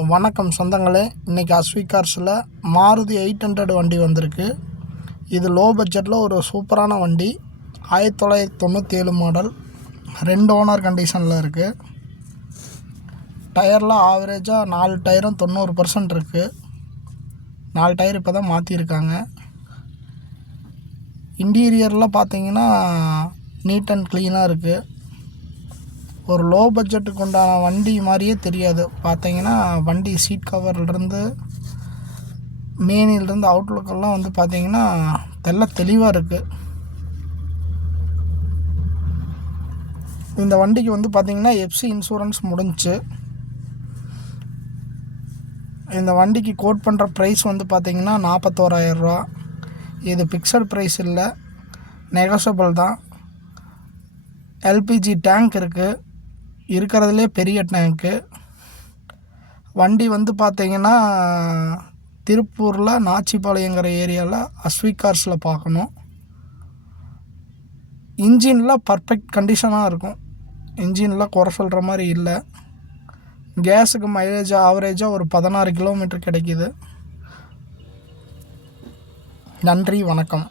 வணக்கம் சொந்தங்களே. இன்றைக்கி அஸ்விக் கார்ஸில் மாருதி 800 வண்டி வந்திருக்கு. இது லோ பட்ஜெட்டில் ஒரு சூப்பரான வண்டி. 1997 மாடல், 2 ஓனர் கண்டிஷனில் இருக்குது. டயர்லாம் ஆவரேஜாக 4 டயரும் 90% இருக்குது. 4 டயர் இப்போ தான் மாற்றிருக்காங்க. இன்டீரியரில் பார்த்தீங்கன்னா நீட் அண்ட் க்ளீனாக இருக்குது. ஒரு லோ பட்ஜெட்டுக்கு உண்டான வண்டி மாதிரியே தெரியாது. பார்த்தீங்கன்னா வண்டி சீட் கவர்லேருந்து மேனிலேருந்து அவுட்லுக்கெல்லாம் வந்து பார்த்தீங்கன்னா தெளிவாக இருக்குது. இந்த வண்டிக்கு வந்து பார்த்தீங்கன்னா எஃப்சி இன்சூரன்ஸ் முடிஞ்சிச்சு. இந்த வண்டிக்கு கோட் பண்ணுற ப்ரைஸ் வந்து பார்த்தீங்கன்னா 41,000 ரூபா. இது ஃபிக்ஸட் ப்ரைஸ் இல்லை, நெகோஷியபிள் தான். எல்பிஜி டேங்க் இருக்குது, இருக்கிறதுலே பெரிய டேங்க்கு. வண்டி வந்து பார்த்தீங்கன்னா திருப்பூரில் நாச்சிபாளையங்கிற ஏரியாவில் அஸ்விக் கார்ஸில் பார்க்கணும். இன்ஜினில் பர்ஃபெக்ட் கண்டிஷனாக இருக்கும். இன்ஜினில் குறை சொல்கிற மாதிரி இல்லை. கேஸுக்கு மைலேஜ் ஆவரேஜாக ஒரு 16 கிலோமீட்டர் கிடைக்கிது. நன்றி, வணக்கம்.